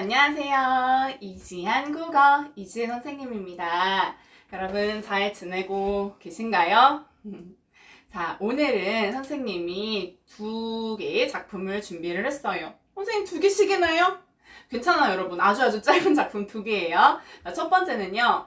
안녕하세요. 이지한 국어 이지은 선생님입니다. 여러분 잘 지내고 계신가요? 자, 오늘은 선생님이 두 개의 작품을 준비를 했어요. 선생님 두 개씩이나요? 괜찮아요, 여러분. 아주 짧은 작품 두 개예요. 자, 첫 번째는요.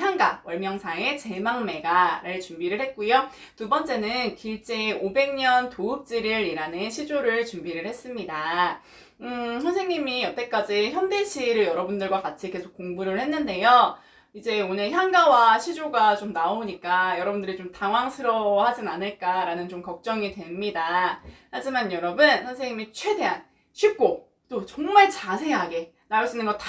향가, 월명사의 제망매가를 준비를 했고요. 두 번째는 길제 500년 도읍지를이라는 시조를 준비를 했습니다. 선생님이 여태까지 현대시를 여러분들과 같이 계속 공부를 했는데요. 이제 오늘 향가와 시조가 좀 나오니까 여러분들이 좀 당황스러워 하진 않을까라는 좀 걱정이 됩니다. 하지만 여러분, 선생님이 최대한 쉽고 또 정말 자세하게 나올 수 있는 거 다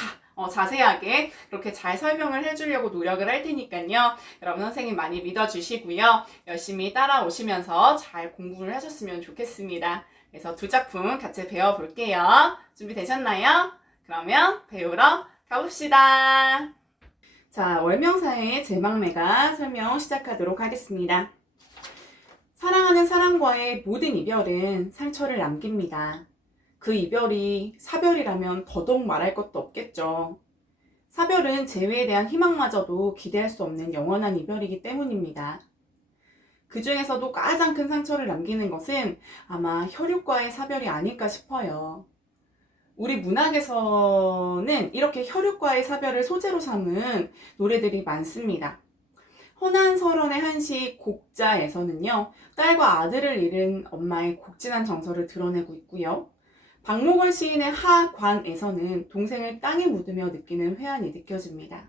자세하게 그렇게 잘 설명을 해주려고 노력을 할 테니까요. 여러분 선생님 많이 믿어주시고요. 열심히 따라오시면서 잘 공부를 하셨으면 좋겠습니다. 그래서 두 작품 같이 배워볼게요. 준비되셨나요? 그러면 배우러 가봅시다. 자, 월명사의 제망매가 설명 시작하도록 하겠습니다. 사랑하는 사람과의 모든 이별은 상처를 남깁니다. 그 이별이 사별이라면 더더욱 말할 것도 없겠죠. 사별은 재회에 대한 희망마저도 기대할 수 없는 영원한 이별이기 때문입니다. 그 중에서도 가장 큰 상처를 남기는 것은 아마 혈육과의 사별이 아닐까 싶어요. 우리 문학에서는 이렇게 혈육과의 사별을 소재로 삼은 노래들이 많습니다. 허난설원의 한시 곡자에서는요, 딸과 아들을 잃은 엄마의 곡진한 정서를 드러내고 있고요. 박목월 시인의 하관에서는 동생을 땅에 묻으며 느끼는 회한이 느껴집니다.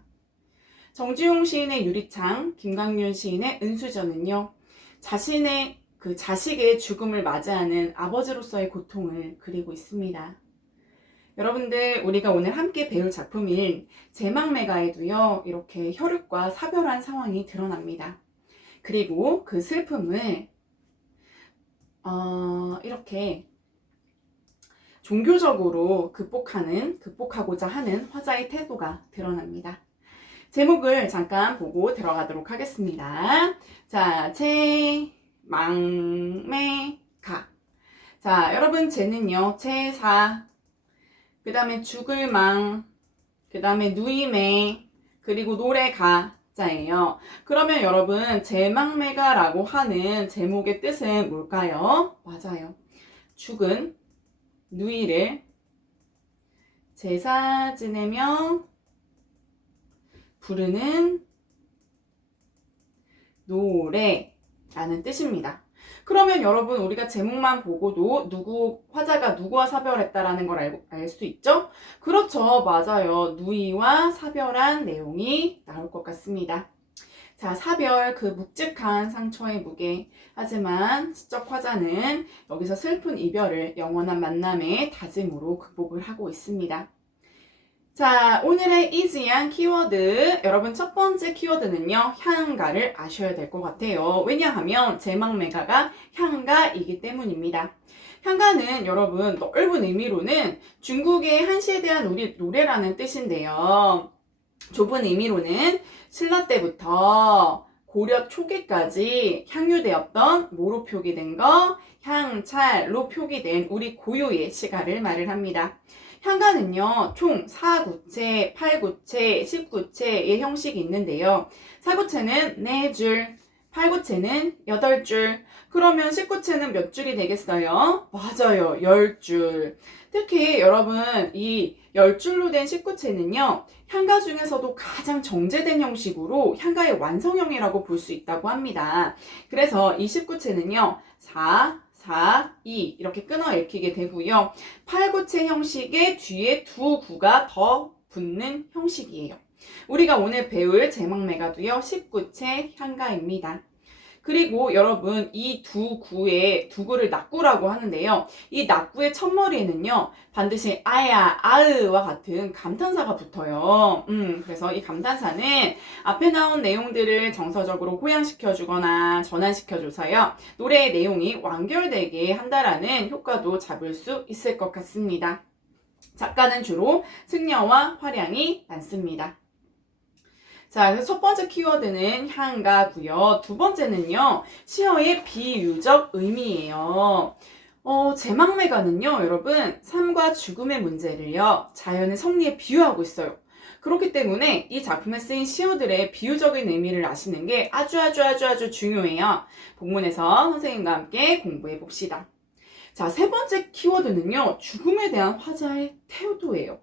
정지용 시인의 유리창, 김강률 시인의 은수저는요, 자식의 죽음을 맞이하는 아버지로서의 고통을 그리고 있습니다. 여러분들, 우리가 오늘 함께 배울 작품인 제망매가에도요, 이렇게 혈육과 사별한 상황이 드러납니다. 그리고 그 슬픔을 이렇게 종교적으로 극복하고자 하는 화자의 태도가 드러납니다. 제목을 잠깐 보고 들어가도록 하겠습니다. 자, 제망매가. 자, 여러분, 제는요, 제사, 그 다음에 죽을 망, 그 다음에 누이매, 그리고 노래가 자예요. 그러면 여러분, 제망매가라고 하는 제목의 뜻은 뭘까요? 맞아요. 죽은 누이를 제사 지내며 부르는 노래라는 뜻입니다. 그러면 여러분, 우리가 제목만 보고도 화자가 누구와 사별했다라는 걸 알 수 있죠? 그렇죠. 맞아요. 누이와 사별한 내용이 나올 것 같습니다. 자, 사별, 그 묵직한 상처의 무게. 하지만 시적 화자는 여기서 슬픈 이별을 영원한 만남의 다짐으로 극복을 하고 있습니다. 자, 오늘의 이지한 키워드. 여러분, 첫 번째 키워드는요, 향가를 아셔야 될 것 같아요. 왜냐하면 제망매가가 향가이기 때문입니다. 향가는 여러분, 넓은 의미로는 중국의 한시에 대한 우리 노래라는 뜻인데요. 좁은 의미로는 신라 때부터 고려 초기까지 향유되었던 뭐로 표기된 거? 향찰로 표기된 우리 고유의 시가를 말을 합니다. 향가는요, 총 4구체, 8구체, 10구체의 형식이 있는데요. 4구체는 4줄, 8구체는 8줄, 그러면 10구체는 몇 줄이 되겠어요? 맞아요, 10줄. 특히 여러분, 이 10줄로 된 10구체는요, 향가 중에서도 가장 정제된 형식으로 향가의 완성형이라고 볼 수 있다고 합니다. 그래서 이 10구체는요, 4, 4, 2 이렇게 끊어 읽히게 되고요. 8구체 형식의 뒤에 두 구가 더 붙는 형식이에요. 우리가 오늘 배울 제망매가도요, 10구체 향가입니다. 그리고 여러분, 이 두 구를 낙구라고 하는데요. 이 낙구의 첫머리에는요, 반드시 아야, 아으와 같은 감탄사가 붙어요. 그래서 이 감탄사는 앞에 나온 내용들을 정서적으로 호양시켜주거나 전환시켜줘서요, 노래의 내용이 완결되게 한다라는 효과도 잡을 수 있을 것 같습니다. 작가는 주로 승려와 화량이 많습니다. 자, 그래서 첫 번째 키워드는 향가고요. 두 번째는요, 시어의 비유적 의미예요. 제막매가는요, 여러분, 삶과 죽음의 문제를요, 자연의 섭리에 비유하고 있어요. 그렇기 때문에 이 작품에 쓰인 시어들의 비유적인 의미를 아시는 게 아주 중요해요. 본문에서 선생님과 함께 공부해 봅시다. 자, 세 번째 키워드는요, 죽음에 대한 화자의 태도예요.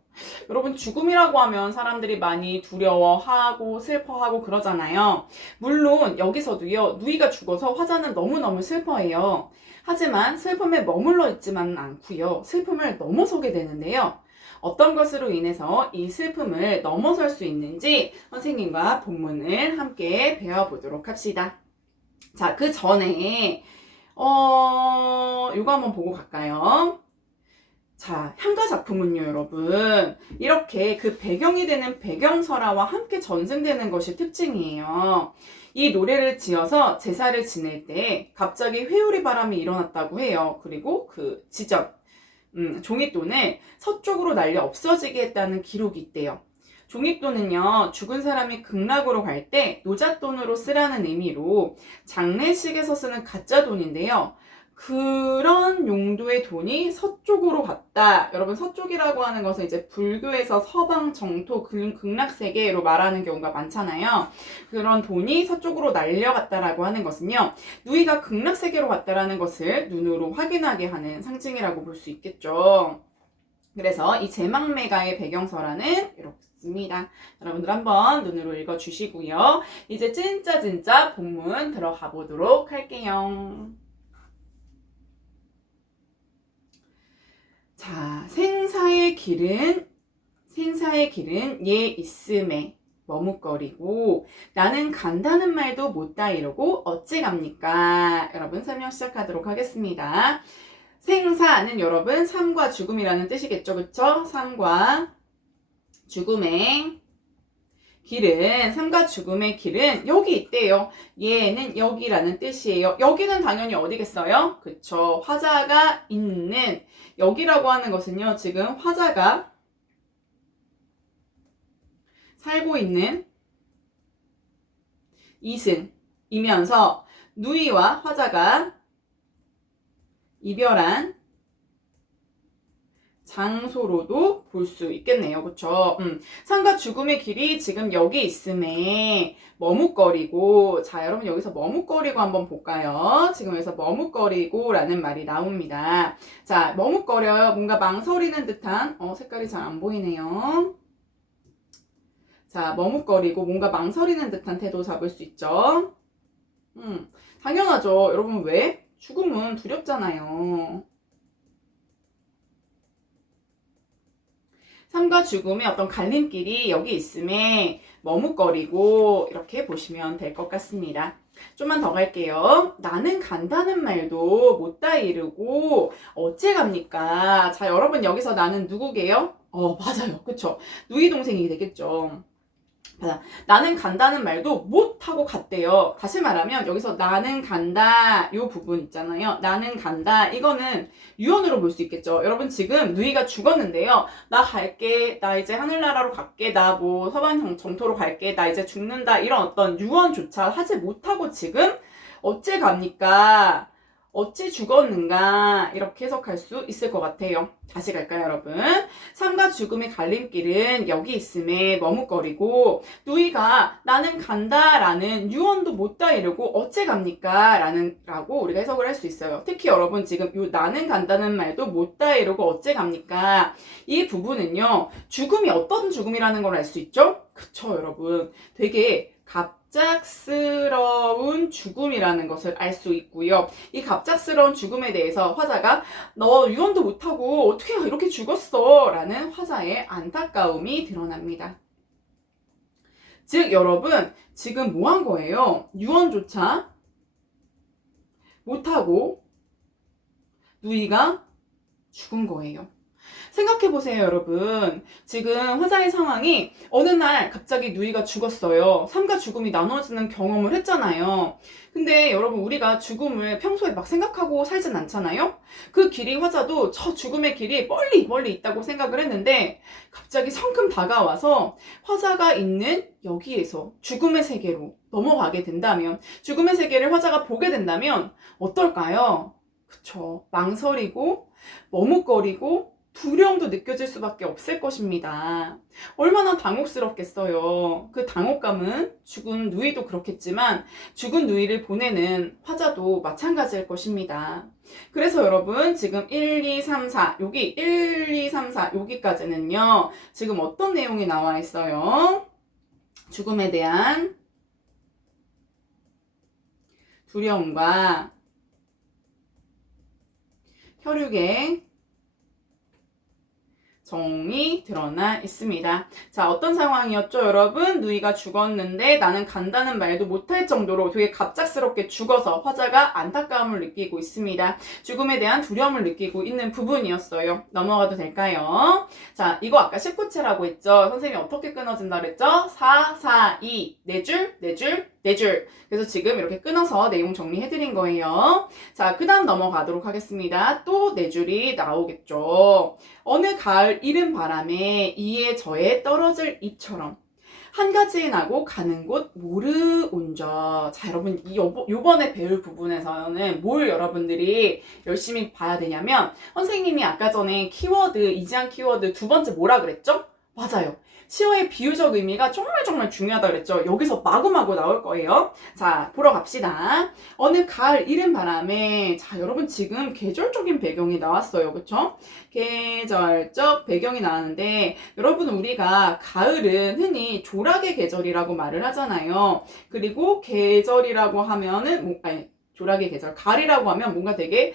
여러분, 죽음이라고 하면 사람들이 많이 두려워하고 슬퍼하고 그러잖아요. 물론 여기서도요, 누이가 죽어서 화자는 너무너무 슬퍼해요. 하지만 슬픔에 머물러 있지만은 않고요, 슬픔을 넘어서게 되는데요. 어떤 것으로 인해서 이 슬픔을 넘어설 수 있는지 선생님과 본문을 함께 배워보도록 합시다. 자, 그 전에 이거 한번 보고 갈까요? 자, 향가 작품은요, 여러분, 이렇게 그 배경이 되는 배경설화와 함께 전승되는 것이 특징이에요. 이 노래를 지어서 제사를 지낼 때 갑자기 회오리 바람이 일어났다고 해요. 그리고 그 지점, 종잇돈을 서쪽으로 날려 없어지게 했다는 기록이 있대요. 종잇돈은요, 죽은 사람이 극락으로 갈 때 노잣돈으로 쓰라는 의미로 장례식에서 쓰는 가짜 돈인데요. 그런 용도의 돈이 서쪽으로 갔다. 여러분, 서쪽이라고 하는 것은 이제 불교에서 서방 정토 극락세계로 말하는 경우가 많잖아요. 그런 돈이 서쪽으로 날려갔다라고 하는 것은요, 누이가 극락세계로 갔다라는 것을 눈으로 확인하게 하는 상징이라고 볼 수 있겠죠. 그래서 이 제막매가의 배경설화는 이렇습니다. 여러분들 한번 눈으로 읽어주시고요. 이제 진짜 본문 들어가 보도록 할게요. 자, 생사의 길은 예 있음에 머뭇거리고 나는 간다는 말도 못다 이러고 어찌 갑니까? 여러분 설명 시작하도록 하겠습니다. 생사는 여러분 삶과 죽음이라는 뜻이겠죠, 그쵸? 삶과 죽음의 길은, 삶과 죽음의 길은 여기 있대요. 얘는 여기라는 뜻이에요. 여기는 당연히 어디겠어요? 그쵸. 화자가 있는, 여기라고 하는 것은요, 지금 화자가 살고 있는 이승이면서 누이와 화자가 이별한 장소로도 볼 수 있겠네요. 그쵸? 삶과 죽음의 길이 지금 여기 있음에 머뭇거리고, 자, 여러분 여기서 머뭇거리고 한번 볼까요? 지금 여기서 머뭇거리고 라는 말이 나옵니다. 자, 머뭇거려요. 뭔가 망설이는 듯한, 색깔이 잘 안 보이네요. 자, 머뭇거리고 뭔가 망설이는 듯한 태도 잡을 수 있죠. 당연하죠. 여러분 왜? 죽음은 두렵잖아요. 삶과 죽음의 어떤 갈림길이 여기 있음에 머뭇거리고 이렇게 보시면 될 것 같습니다. 좀만 더 갈게요. 나는 간다는 말도 못다 이르고 어째 갑니까? 자, 여러분 여기서 나는 누구게요? 맞아요. 그쵸? 누이 동생이 되겠죠. 나는 간다는 말도 못하고 갔대요. 다시 말하면 여기서 나는 간다 이 부분 있잖아요. 나는 간다 이거는 유언으로 볼 수 있겠죠. 여러분 지금 누이가 죽었는데요. 나 갈게. 나 이제 하늘나라로 갈게. 나 뭐 서방 정토로 갈게. 나 이제 죽는다. 이런 어떤 유언조차 하지 못하고 지금 어째 갑니까? 어찌 죽었는가 이렇게 해석할 수 있을 것 같아요. 다시 갈까요, 여러분? 삶과 죽음의 갈림길은 여기 있음에 머뭇거리고 누이가 나는 간다라는 유언도 못다 이르고 어째 갑니까? 라고 우리가 해석을 할 수 있어요. 특히 여러분 지금 요 나는 간다는 말도 못다 이르고 어째 갑니까? 이 부분은요. 죽음이 어떤 죽음이라는 걸 알 수 있죠? 그쵸, 여러분. 되게 갑작스러운 죽음이라는 것을 알 수 있고요. 이 갑작스러운 죽음에 대해서 화자가 너 유언도 못하고 어떻게 이렇게 죽었어? 라는 화자의 안타까움이 드러납니다. 즉 여러분 지금 뭐 한 거예요? 유언조차 못하고 누이가 죽은 거예요. 생각해보세요, 여러분. 지금 화자의 상황이 어느 날 갑자기 누이가 죽었어요. 삶과 죽음이 나눠지는 경험을 했잖아요. 근데 여러분 우리가 죽음을 평소에 막 생각하고 살진 않잖아요. 그 길이 화자도 저 죽음의 길이 멀리 있다고 생각을 했는데 갑자기 성큼 다가와서 화자가 있는 여기에서 죽음의 세계로 넘어가게 된다면, 죽음의 세계를 화자가 보게 된다면 어떨까요? 그쵸. 망설이고 머뭇거리고 두려움도 느껴질 수밖에 없을 것입니다. 얼마나 당혹스럽겠어요. 그 당혹감은 죽은 누이도 그렇겠지만 죽은 누이를 보내는 화자도 마찬가지일 것입니다. 그래서 여러분 지금 1, 2, 3, 4 여기 1, 2, 3, 4 여기까지는요. 지금 어떤 내용이 나와 있어요? 죽음에 대한 두려움과 혈육의 정이 드러나 있습니다. 자, 어떤 상황이었죠, 여러분? 누이가 죽었는데 나는 간다는 말도 못할 정도로 되게 갑작스럽게 죽어서 화자가 안타까움을 느끼고 있습니다. 죽음에 대한 두려움을 느끼고 있는 부분이었어요. 넘어가도 될까요? 자, 이거 아까 19채라고 했죠? 선생님이 어떻게 끊어진다 그랬죠? 4, 4, 2, 4줄, 4줄, 4줄. 그래서 지금 이렇게 끊어서 내용 정리해드린 거예요. 자, 그 다음 넘어가도록 하겠습니다. 또 4줄이 나오겠죠. 어느 가을 이른 바람에 이에 저에 떨어질 잎처럼 한 가지에 나고 가는 곳 모르온저. 자, 여러분 요번에 배울 부분에서는 뭘 여러분들이 열심히 봐야 되냐면 선생님이 아까 전에 키워드, 이지한 키워드 두 번째 뭐라 그랬죠? 맞아요. 시어의 비유적 의미가 정말 중요하다 그랬죠. 여기서 마구마구 나올 거예요. 자, 보러 갑시다. 어느 가을 이른 바람에, 자, 여러분 지금 계절적인 배경이 나왔어요. 그쵸? 계절적 배경이 나왔는데, 여러분 우리가 가을은 흔히 조락의 계절이라고 말을 하잖아요. 그리고 계절이라고 하면은, 조락의 계절, 가을이라고 하면 뭔가 되게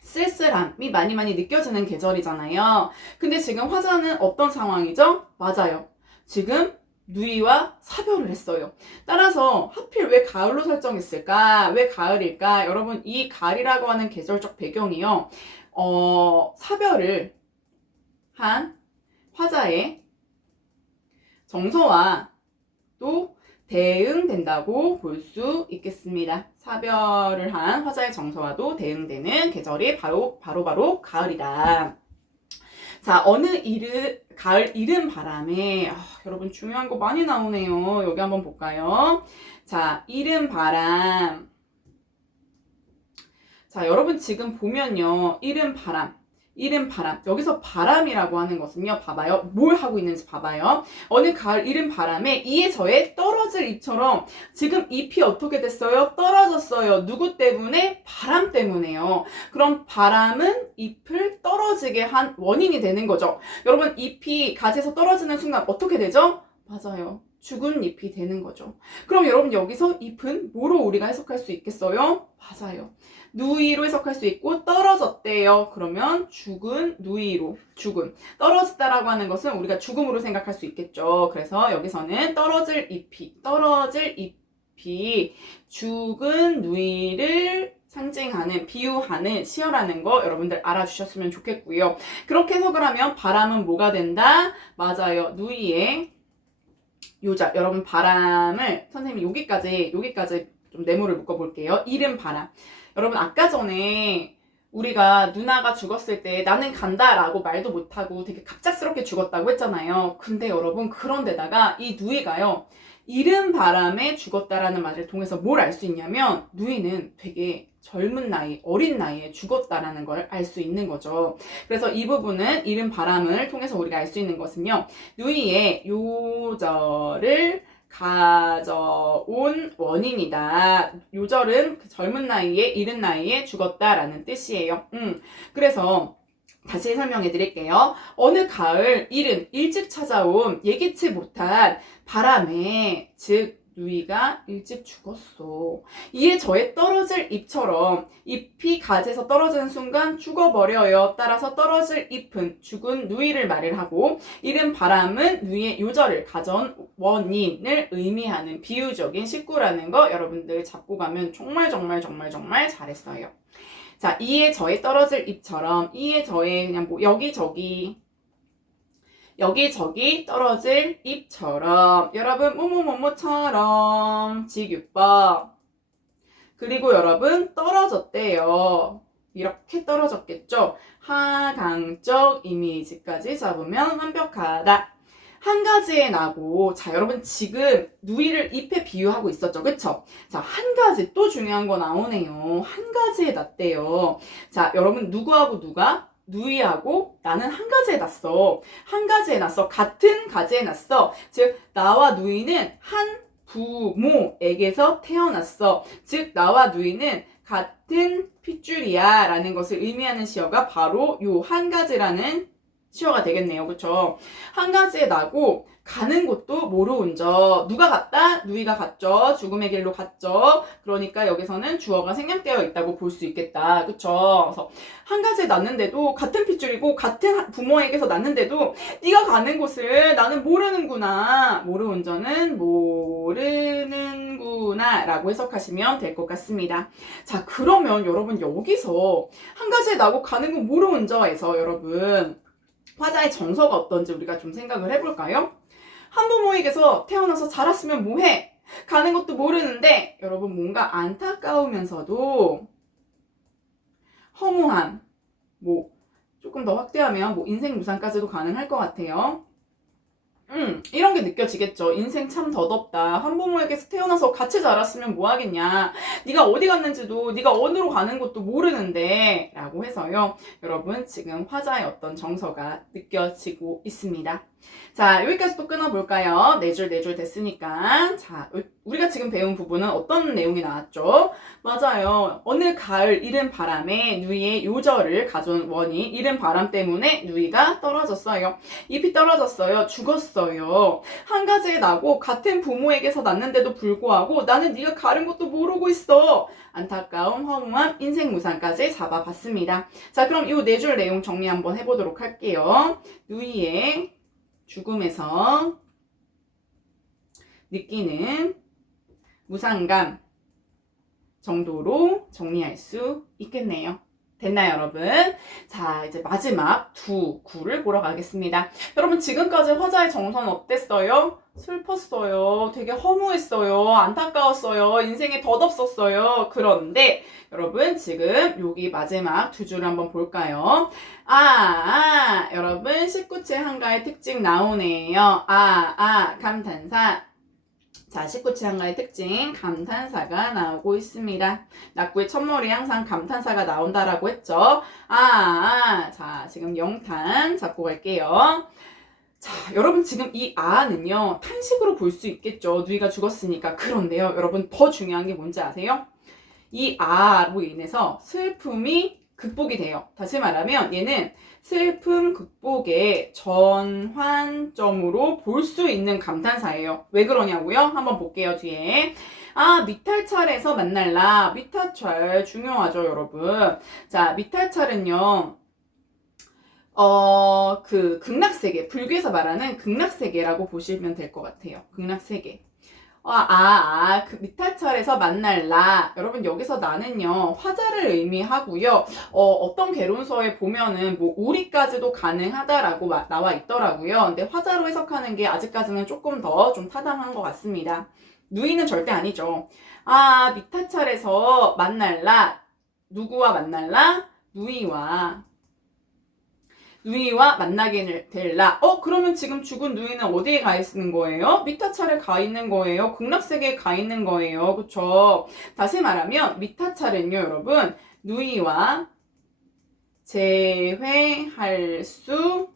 쓸쓸함이 많이 느껴지는 계절이잖아요. 근데 지금 화자는 어떤 상황이죠? 맞아요. 지금 누이와 사별을 했어요. 따라서 하필 왜 가을로 설정했을까? 왜 가을일까? 여러분 이 가을이라고 하는 계절적 배경이요. 사별을 한 화자의 정서와 또 대응된다고 볼 수 있겠습니다. 사별을 한 화자의 정서와도 대응되는 계절이 바로 가을이다. 자, 가을 이른 바람에, 여러분 중요한 거 많이 나오네요. 여기 한번 볼까요? 자, 이른 바람. 자, 여러분 지금 보면요. 이른 바람. 여기서 바람이라고 하는 것은요. 봐봐요. 뭘 하고 있는지 봐봐요. 어느 가을 이른 바람에 이에 저에 떨어질 잎처럼 지금 잎이 어떻게 됐어요? 떨어졌어요. 누구 때문에? 바람 때문에요. 그럼 바람은 잎을 떨어지게 한 원인이 되는 거죠. 여러분 잎이 가지에서 떨어지는 순간 어떻게 되죠? 맞아요. 죽은 잎이 되는 거죠. 그럼 여러분 여기서 잎은 뭐로 우리가 해석할 수 있겠어요? 맞아요. 누이로 해석할 수 있고 떨어졌대요. 그러면 죽은 누이로 떨어졌다라고 하는 것은 우리가 죽음으로 생각할 수 있겠죠. 그래서 여기서는 떨어질 잎이 죽은 누이를 상징하는 비유하는 시어라는 거 여러분들 알아주셨으면 좋겠고요. 그렇게 해석을 하면 바람은 뭐가 된다? 맞아요. 누이의 요자. 여러분 바람을 선생님이 여기까지 좀 네모를 묶어볼게요. 이른 바람. 여러분 아까 전에 우리가 누나가 죽었을 때 나는 간다라고 말도 못하고 되게 갑작스럽게 죽었다고 했잖아요. 근데 여러분 그런데다가 이 누이가요. 이른 바람에 죽었다라는 말을 통해서 뭘 알 수 있냐면 누이는 되게 젊은 나이, 어린 나이에 죽었다라는 걸 알 수 있는 거죠. 그래서 이 부분은 이른 바람을 통해서 우리가 알 수 있는 것은요. 누이의 요절을 가져온 원인이다. 요절은 젊은 나이에 이른 나이에 죽었다라는 뜻이에요. 그래서 다시 설명해 드릴게요. 어느 가을 일찍 찾아온 예기치 못한 바람에 즉 누이가 일찍 죽었어. 이에 저에 떨어질 잎처럼 잎이 가지에서 떨어지는 순간 죽어버려요. 따라서 떨어질 잎은 죽은 누이를 말을 하고 이른 바람은 누이의 요절을 가져온 원인을 의미하는 비유적인 식구라는 거 여러분들 잡고 가면 정말 잘했어요. 자, 이에 저에 떨어질 잎처럼 이에 저에 그냥 뭐 여기저기 떨어질 잎처럼 여러분 뭐뭐뭐뭐처럼 직유법 그리고 여러분 떨어졌대요. 이렇게 떨어졌겠죠. 하강적 이미지까지 잡으면 완벽하다. 한 가지에 나고, 자, 여러분 지금 누이를 잎에 비유하고 있었죠. 그쵸? 자, 한 가지, 또 중요한 거 나오네요. 한 가지에 났대요. 자, 여러분 누구하고 누가? 누이하고 나는 한 가지에 났어. 한 가지에 났어. 같은 가지에 났어. 즉, 나와 누이는 한 부모에게서 태어났어. 즉, 나와 누이는 같은 핏줄이야 라는 것을 의미하는 시어가 바로 요 한 가지라는 시어가 되겠네요. 그쵸? 한 가지에 나고 가는 곳도 모르운저. 누가 갔다? 누이가 갔죠. 죽음의 길로 갔죠. 그러니까 여기서는 주어가 생략되어 있다고 볼 수 있겠다. 그쵸? 그래서 한 가지에 났는데도 같은 핏줄이고 같은 부모에게서 났는데도 네가 가는 곳을 나는 모르는구나. 모르운저는 모르는구나 라고 해석하시면 될 것 같습니다. 자, 그러면 여러분 여기서 한 가지에 나고 가는 곳 모르운저에서 여러분 화자의 정서가 어떤지 우리가 좀 생각을 해볼까요? 한부모에게서 태어나서 자랐으면 뭐해? 가는 것도 모르는데 여러분 뭔가 안타까우면서도 허무함, 뭐 조금 더 확대하면 뭐 인생 무상까지도 가능할 것 같아요. 이런 게 느껴지겠죠. 인생 참 더덥다. 한부모에게서 태어나서 같이 자랐으면 뭐 하겠냐. 네가 어디 갔는지도 네가 어디로 가는 것도 모르는데 라고 해서요. 여러분 지금 화자의 어떤 정서가 느껴지고 있습니다. 자, 여기까지 또 끊어볼까요? 네 줄 됐으니까. 자, 우리가 지금 배운 부분은 어떤 내용이 나왔죠? 맞아요. 어느 가을 이른 바람에 누이의 요절을 가져온 원이 이른 바람 때문에 누이가 떨어졌어요. 잎이 떨어졌어요. 죽었어요. 한 가지에 나고 같은 부모에게서 났는데도 불구하고 나는 네가 가른 것도 모르고 있어. 안타까움, 허무함, 인생 무상까지 잡아봤습니다. 자, 그럼 이 네 줄 내용 정리 한번 해보도록 할게요. 누이의 죽음에서 느끼는 무상감 정도로 정리할 수 있겠네요. 됐나요, 여러분? 자, 이제 마지막 두 구를 보러 가겠습니다. 여러분, 지금까지 화자의 정서는 어땠어요? 슬펐어요. 되게 허무했어요. 안타까웠어요. 인생에 덧없었어요. 그런데 여러분, 지금 여기 마지막 두 줄을 한번 볼까요? 여러분, 19채 한가의 특징 나오네요. 감탄사. 자, 19채 한가의 특징, 감탄사가 나오고 있습니다. 낙구의 첫머리에 항상 감탄사가 나온다라고 했죠. 자, 지금 영탄 잡고 갈게요. 자, 여러분 지금 이 아는요, 탄식으로 볼 수 있겠죠. 누이가 죽었으니까. 그런데요, 여러분 더 중요한 게 뭔지 아세요? 이 아로 인해서 슬픔이 극복이 돼요. 다시 말하면 얘는 슬픔 극복의 전환점으로 볼 수 있는 감탄사예요. 왜 그러냐고요? 한번 볼게요, 뒤에. 미탈찰에서 만날라. 미탈찰 중요하죠, 여러분. 자, 미탈찰은요. 그 극락세계, 불교에서 말하는 극락세계라고 보시면 될 것 같아요. 극락세계. 그 미탈철에서 만날라. 여러분 여기서 나는요 화자를 의미하고요. 어떤 개론서에 보면은 뭐 우리까지도 가능하다라고 나와 있더라고요. 근데 화자로 해석하는 게 아직까지는 조금 더 좀 타당한 것 같습니다. 누이는 절대 아니죠. 미탈철에서 만날라. 누구와 만날라? 누이와 만나게 될라. 그러면 지금 죽은 누이는 어디에 가 있는 거예요? 미타찰에 가 있는 거예요. 극락세계에 가 있는 거예요. 그쵸? 다시 말하면 미타찰은요, 여러분, 누이와 재회할 수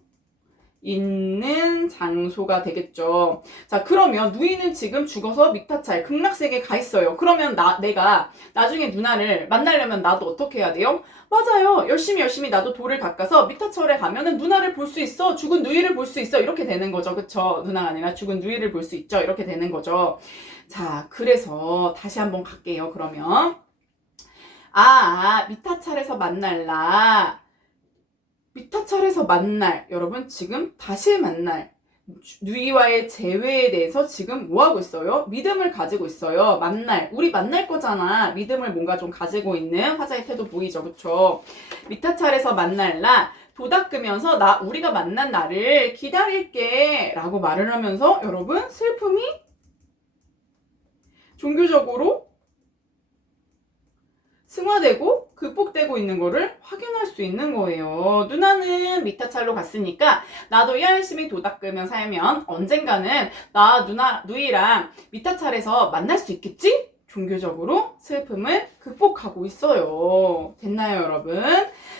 있는 장소가 되겠죠. 자, 그러면 누이는 지금 죽어서 미타찰, 극락세계에 가 있어요. 그러면 내가 나중에 누나를 만나려면 나도 어떻게 해야 돼요? 맞아요. 열심히 나도 돌을 닦아서 미타철에 가면은 누나를 볼 수 있어. 죽은 누이를 볼 수 있어. 이렇게 되는 거죠. 그쵸? 누나가 아니라 죽은 누이를 볼 수 있죠. 이렇게 되는 거죠. 자, 그래서 다시 한번 갈게요. 그러면 미타철에서 만날라. 미타철에서 만날. 여러분 지금 다시 만날. 누이와의 재회에 대해서 지금 뭐 하고 있어요? 믿음을 가지고 있어요. 우리 만날 거잖아. 믿음을 뭔가 좀 가지고 있는 화자의 태도 보이죠, 그쵸? 미타찰에서 만날라. 도닦으면서 우리가 만난 날을 기다릴게 라고 말을 하면서 여러분 슬픔이 종교적으로 승화되고 극복되고 반복되고 있는 거를 확인할 수 있는 거예요. 누나는 미타찰로 갔으니까 나도 열심히 도 닦으며 살면 언젠가는 나 누이랑 미타찰에서 만날 수 있겠지? 종교적으로 슬픔을 극복하고 있어요. 됐나요, 여러분?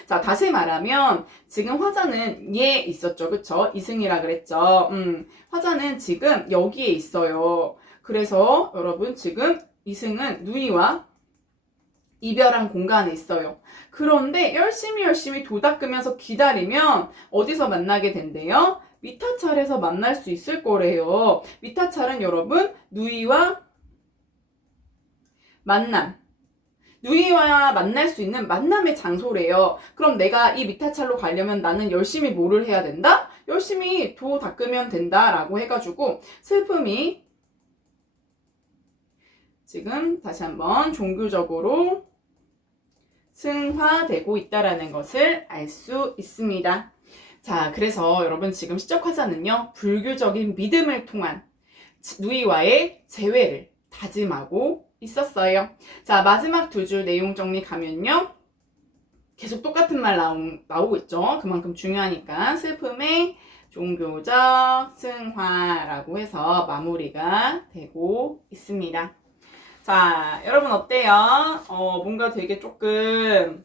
자, 다시 말하면 지금 화자는 얘 있었죠, 그쵸? 이승이라 그랬죠. 화자는 지금 여기에 있어요. 그래서 여러분 지금 이승은 누이와 이별한 공간에 있어요. 그런데 열심히 도 닦으면서 기다리면 어디서 만나게 된대요? 미타찰에서 만날 수 있을 거래요. 미타찰은 여러분 누이와 만남, 누이와 만날 수 있는 만남의 장소래요. 그럼 내가 이 미타찰로 가려면 나는 열심히 뭐를 해야 된다? 열심히 도 닦으면 된다라고 해가지고 슬픔이 지금 다시 한번 종교적으로 승화되고 있다라는 것을 알 수 있습니다. 자, 그래서 여러분 지금 시적 화자는요, 불교적인 믿음을 통한 누이와의 재회를 다짐하고 있었어요. 자, 마지막 두 줄 내용 정리 가면요. 계속 똑같은 말 나오고 있죠. 그만큼 중요하니까. 슬픔의 종교적 승화라고 해서 마무리가 되고 있습니다. 자, 여러분 어때요? 뭔가 되게 조금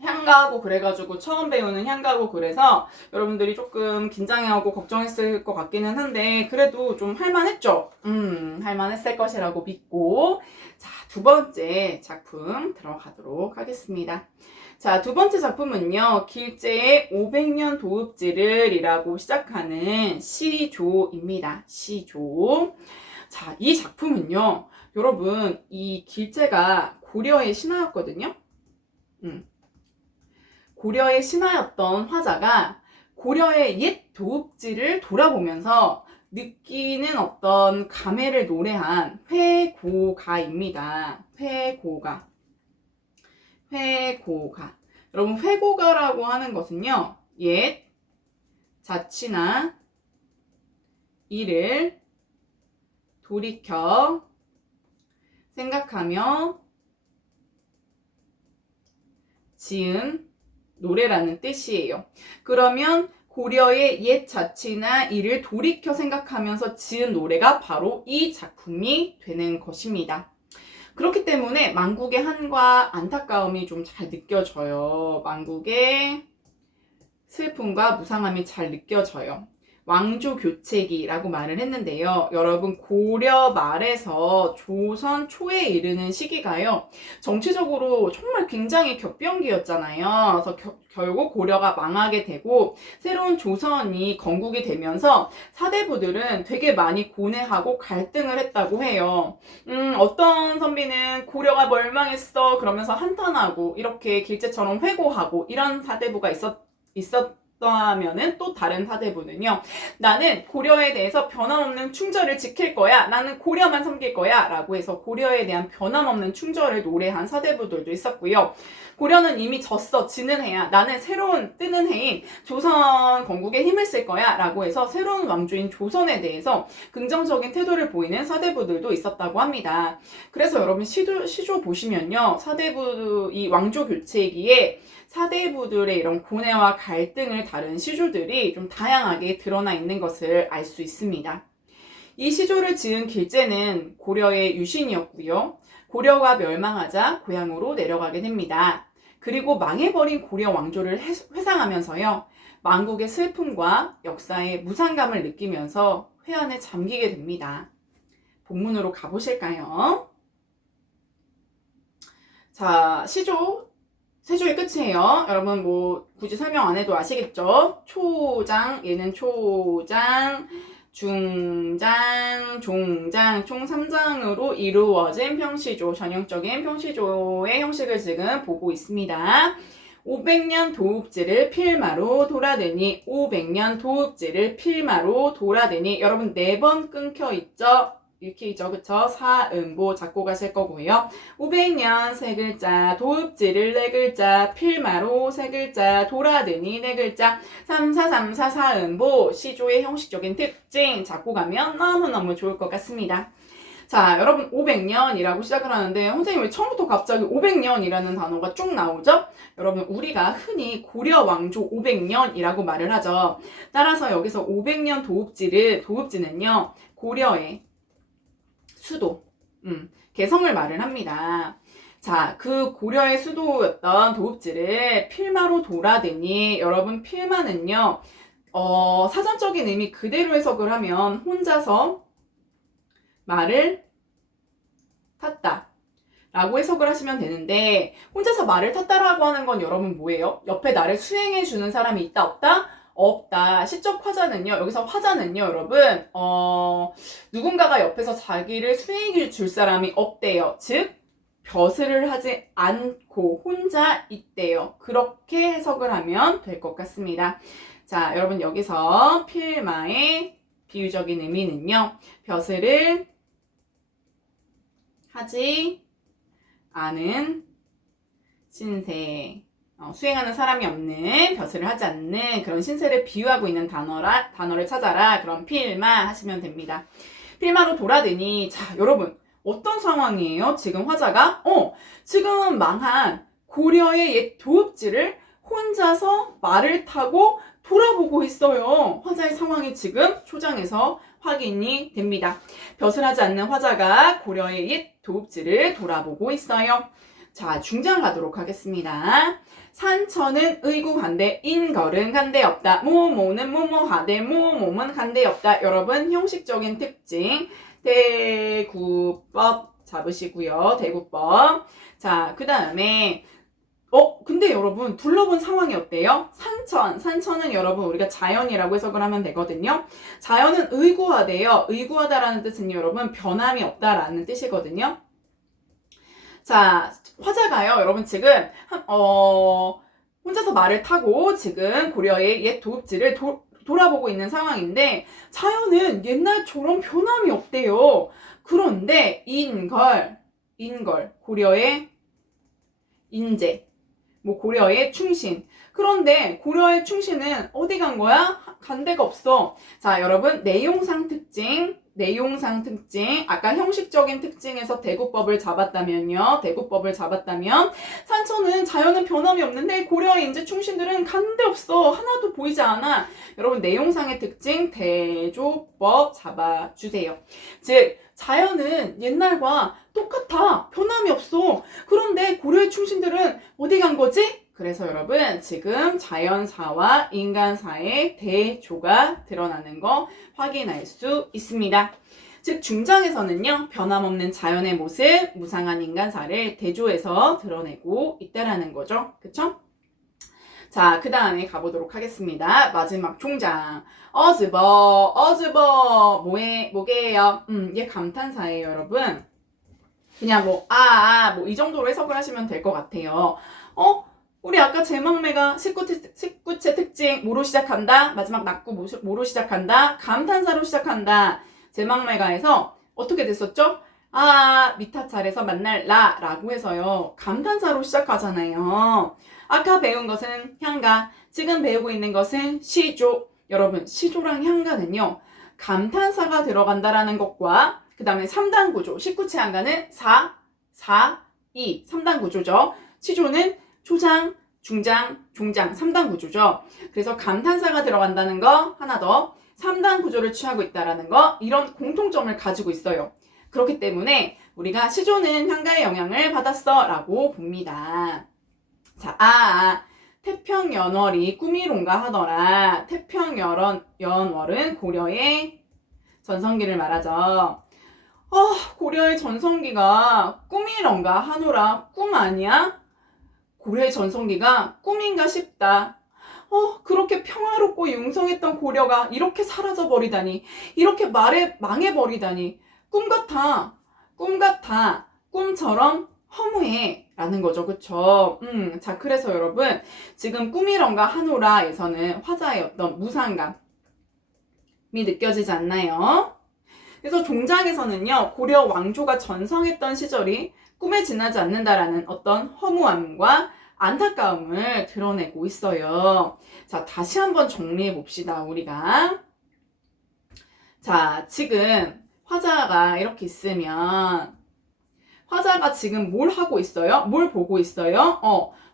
향가하고 그래가지고 처음 배우는 향가고 그래서 여러분들이 조금 긴장하고 걱정했을 것 같기는 한데 그래도 좀 할만했죠? 할만했을 것이라고 믿고 자, 두 번째 작품 들어가도록 하겠습니다. 자, 두 번째 작품은요. 길제의 500년 도읍지를 이라고 시작하는 시조입니다. 시조. 자, 이 작품은요. 여러분 이 길제가 고려의 신하였거든요. 고려의 신하였던 화자가 고려의 옛 도읍지를 돌아보면서 느끼는 어떤 감회를 노래한 회고가입니다. 회고가. 여러분 회고가라고 하는 것은요. 옛 자취나 일을 돌이켜 생각하며 지은 노래라는 뜻이에요. 그러면 고려의 옛 자취나 일을 돌이켜 생각하면서 지은 노래가 바로 이 작품이 되는 것입니다. 그렇기 때문에 망국의 한과 안타까움이 좀 잘 느껴져요. 망국의 슬픔과 무상함이 잘 느껴져요. 왕조교체기라고 말을 했는데요. 여러분 고려 말에서 조선 초에 이르는 시기가요. 정치적으로 정말 굉장히 격변기였잖아요. 그래서 결국 고려가 망하게 되고 새로운 조선이 건국이 되면서 사대부들은 되게 많이 고뇌하고 갈등을 했다고 해요. 어떤 선비는 고려가 멸망했어 그러면서 한탄하고 이렇게 길제처럼 회고하고 이런 사대부가 있었다면은 또 다른 사대부는요. 나는 고려에 대해서 변함없는 충절을 지킬 거야. 나는 고려만 섬길 거야. 라고 해서 고려에 대한 변함없는 충절을 노래한 사대부들도 있었고요. 고려는 이미 졌어. 지는 해야. 나는 새로운 뜨는 해인 조선 건국에 힘을 쓸 거야. 라고 해서 새로운 왕조인 조선에 대해서 긍정적인 태도를 보이는 사대부들도 있었다고 합니다. 그래서 여러분 시조 보시면요. 사대부 이 왕조 교체기에 사대부들의 이런 고뇌와 갈등을 다룬 시조들이 좀 다양하게 드러나 있는 것을 알 수 있습니다. 이 시조를 지은 길제는 고려의 유신이었고요. 고려가 멸망하자 고향으로 내려가게 됩니다. 그리고 망해버린 고려 왕조를 회상하면서요. 망국의 슬픔과 역사의 무상감을 느끼면서 회한에 잠기게 됩니다. 본문으로 가보실까요? 자, 시조 세 줄이 끝이에요. 여러분 뭐 굳이 설명 안 해도 아시겠죠? 초장, 얘는 초장, 중장, 종장, 총 3장으로 이루어진 평시조, 전형적인 평시조의 형식을 지금 보고 있습니다. 500년 도읍지를 필마로 돌아드니 500년 도읍지를 필마로 돌아드니 여러분 4번 끊겨 있죠? 이렇게 있죠. 그쵸? 사음보 잡고 가실 거고요. 500년 3글자, 도읍지를 4글자, 필마로 3글자, 돌아드니 4글자, 3434 사음보 시조의 형식적인 특징 잡고 가면 너무너무 좋을 것 같습니다. 자, 여러분 500년이라고 시작을 하는데 선생님 왜 처음부터 갑자기 500년이라는 단어가 쭉 나오죠? 여러분 우리가 흔히 고려 왕조 500년이라고 말을 하죠. 따라서 여기서 500년 도읍지는요 고려의 수도 개성을 말을 합니다. 자, 그 고려의 수도였던 도읍지를 필마로 돌아드니 여러분 필마는요 사전적인 의미 그대로 해석을 하면 혼자서 말을 탔다 라고 해석을 하시면 되는데 혼자서 말을 탔다라고 하는 건 여러분 뭐예요? 옆에 나를 수행해 주는 사람이 있다 없다? 없다. 시적 화자는요. 여기서 화자는요 여러분 누군가가 옆에서 자기를 수행해 줄 사람이 없대요. 즉 벼슬을 하지 않고 혼자 있대요. 그렇게 해석을 하면 될 것 같습니다. 자, 여러분 여기서 필마의 비유적인 의미는요. 벼슬을 하지 않은 신세, 수행하는 사람이 없는 벼슬을 하지 않는 그런 신세를 비유하고 있는 단어를 찾아라. 그럼 필마 하시면 됩니다. 필마로 돌아드니 자 여러분 어떤 상황이에요? 지금 화자가 지금 망한 고려의 옛 도읍지를 혼자서 말을 타고 돌아보고 있어요. 화자의 상황이 지금 초장에서 확인이 됩니다. 벼슬 하지 않는 화자가 고려의 옛 도읍지를 돌아보고 있어요. 자, 중장 가도록 하겠습니다. 산천은 의구간대 인걸은 간대 없다. 모모는 모모하되 모모는 간대 없다. 여러분 형식적인 특징 대구법 잡으시고요. 대구법. 자, 그 다음에 근데 여러분 둘러본 상황이 어때요? 산천은 여러분 우리가 자연이라고 해석을 하면 되거든요. 자연은 의구하대요. 의구하다라는 뜻은 여러분 변함이 없다라는 뜻이거든요. 자, 화자가요 여러분 지금 혼자서 말을 타고 지금 고려의 옛 도읍지를 돌아보고 있는 상황인데 자연은 옛날처럼 변함이 없대요. 그런데 인걸 고려의 인재 고려의 충신. 그런데 고려의 충신은 어디 간 거야? 간 데가 없어. 자, 여러분 내용상 특징 아까 형식적인 특징에서 대구법을 잡았다면 산천은 자연은 변함이 없는데 고려의 인재 충신들은 간 데 없어. 하나도 보이지 않아. 여러분 내용상의 특징 대조법 잡아주세요. 즉 자연은 옛날과 똑같아. 변함이 없어. 그런데 고려의 충신들은 어디 간 거지? 그래서 여러분 지금 자연사와 인간사의 대조가 드러나는 거 확인할 수 있습니다. 즉 중장에서는요 변함없는 자연의 모습, 무상한 인간사를 대조해서 드러내고 있다라는 거죠. 그쵸? 자, 그 다음에 가보도록 하겠습니다. 마지막 총장. 어즈버 뭐게요? 얘 감탄사예요, 여러분. 그냥 이 정도로 해석을 하시면 될 것 같아요. 우리 아까 제망매가 19채 특징 뭐로 시작한다? 마지막 낙구 뭐로 시작한다? 감탄사로 시작한다. 제망매가에서 어떻게 됐었죠? 미타찰에서 만날라 라고 해서요. 감탄사로 시작하잖아요. 아까 배운 것은 향가, 지금 배우고 있는 것은 시조. 여러분 시조랑 향가는요. 감탄사가 들어간다라는 것과 그 다음에 3단 구조, 19채 향가는 4, 2, 3단 구조죠. 시조는 초장, 중장, 종장 3단 구조죠. 그래서 감탄사가 들어간다는 거 하나 더 3단 구조를 취하고 있다는 거 이런 공통점을 가지고 있어요. 그렇기 때문에 우리가 시조는 향가의 영향을 받았어 라고 봅니다. 자, 태평연월이 꿈이론가 하더라. 태평연월은 고려의 전성기를 말하죠. 고려의 전성기가 꿈이런가 하노라. 꿈 아니야? 고려의 전성기가 꿈인가 싶다. 그렇게 평화롭고 융성했던 고려가 이렇게 사라져버리다니, 이렇게 망해버리다니, 꿈처럼 허무해 라는 거죠. 그쵸? 자, 그래서 여러분 지금 꿈이런가 하노라에서는 화자의 어떤 무상감이 느껴지지 않나요? 그래서 종장에서는요 고려 왕조가 전성했던 시절이 꿈에 지나지 않는다라는 어떤 허무함과 안타까움을 드러내고 있어요. 자, 다시 한번 정리해 봅시다. 우리가 자, 지금 화자가 이렇게 있으면 화자가 지금 뭘 하고 있어요? 뭘 보고 있어요?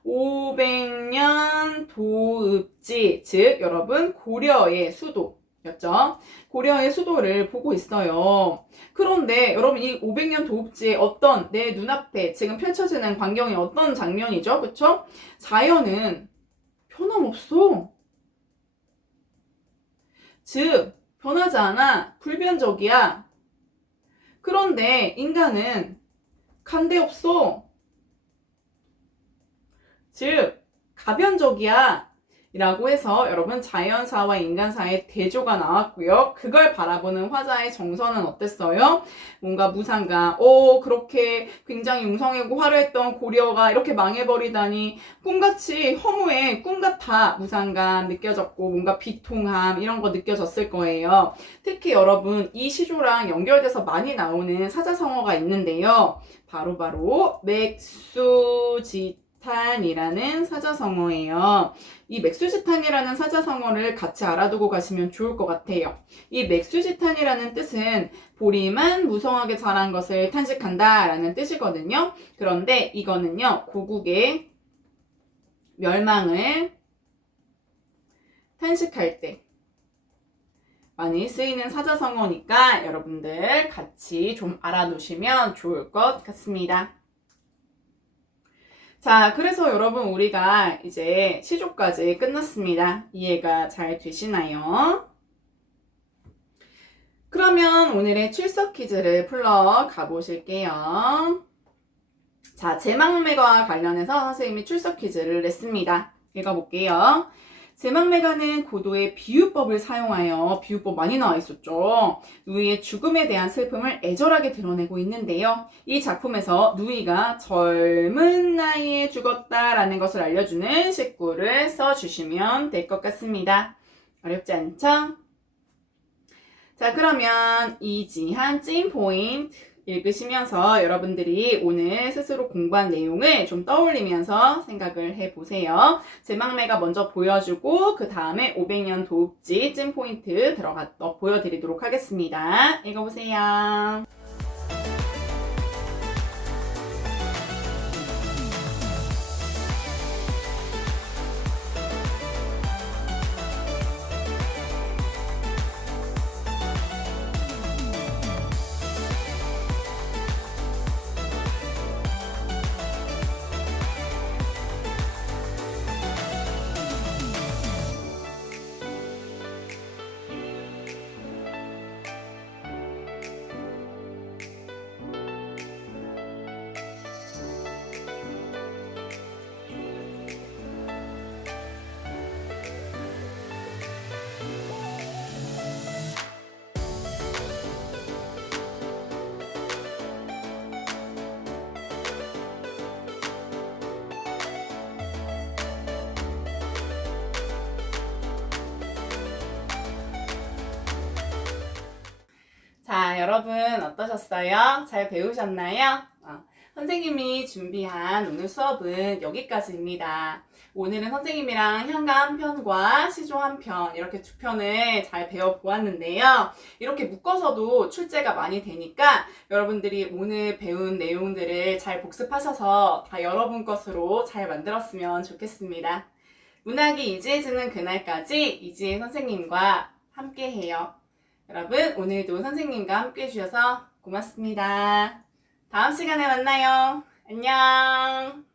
500년 도읍지, 즉 여러분 고려의 수도였죠. 고려의 수도를 보고 있어요. 그런데 여러분 이 500년 도읍지에 어떤 내 눈앞에 지금 펼쳐지는 광경이 어떤 장면이죠? 그쵸? 자연은 변함없어. 즉 변하지 않아. 불변적이야. 그런데 인간은 간데없어. 즉 가변적이야 라고 해서 여러분 자연사와 인간사의 대조가 나왔고요. 그걸 바라보는 화자의 정서는 어땠어요? 뭔가 무상감, 그렇게 굉장히 웅성하고 화려했던 고려가 이렇게 망해버리다니 꿈같이 허무해, 꿈같아 무상감 느껴졌고 뭔가 비통함 이런 거 느껴졌을 거예요. 특히 여러분 이 시조랑 연결돼서 많이 나오는 사자성어가 있는데요. 바로 맥수지탄이라는 사자성어예요. 이 맥수지탄이라는 사자성어를 같이 알아두고 가시면 좋을 것 같아요. 이 맥수지탄이라는 뜻은 보리만 무성하게 자란 것을 탄식한다 라는 뜻이거든요. 그런데 이거는요, 고국의 멸망을 탄식할 때 많이 쓰이는 사자성어니까 여러분들 같이 좀 알아두시면 좋을 것 같습니다. 자, 그래서 여러분 우리가 이제 시조까지 끝났습니다. 이해가 잘 되시나요? 그러면 오늘의 출석 퀴즈를 풀러 가보실게요. 자, 제망매가 관련해서 선생님이 출석 퀴즈를 냈습니다. 읽어볼게요. 제망매가는 고도의 비유법을 사용하여 비유법 많이 나와 있었죠. 누이의 죽음에 대한 슬픔을 애절하게 드러내고 있는데요. 이 작품에서 누이가 젊은 나이에 죽었다라는 것을 알려주는 식구를 써주시면 될 것 같습니다. 어렵지 않죠? 자, 그러면 이지한 찐 포인트 읽으시면서 여러분들이 오늘 스스로 공부한 내용을 좀 떠올리면서 생각을 해보세요. 제망매가 먼저 보여주고 그 다음에 500년 도읍지 찐 포인트 보여드리도록 하겠습니다. 읽어보세요. 자, 여러분 어떠셨어요? 잘 배우셨나요? 선생님이 준비한 오늘 수업은 여기까지입니다. 오늘은 선생님이랑 현가 한 편과 시조 한 편 이렇게 두 편을 잘 배워보았는데요. 이렇게 묶어서도 출제가 많이 되니까 여러분들이 오늘 배운 내용들을 잘 복습하셔서 다 여러분 것으로 잘 만들었으면 좋겠습니다. 문학이 이지해지는 그날까지 이지혜 선생님과 함께해요. 여러분 오늘도 선생님과 함께 해주셔서 고맙습니다. 다음 시간에 만나요. 안녕.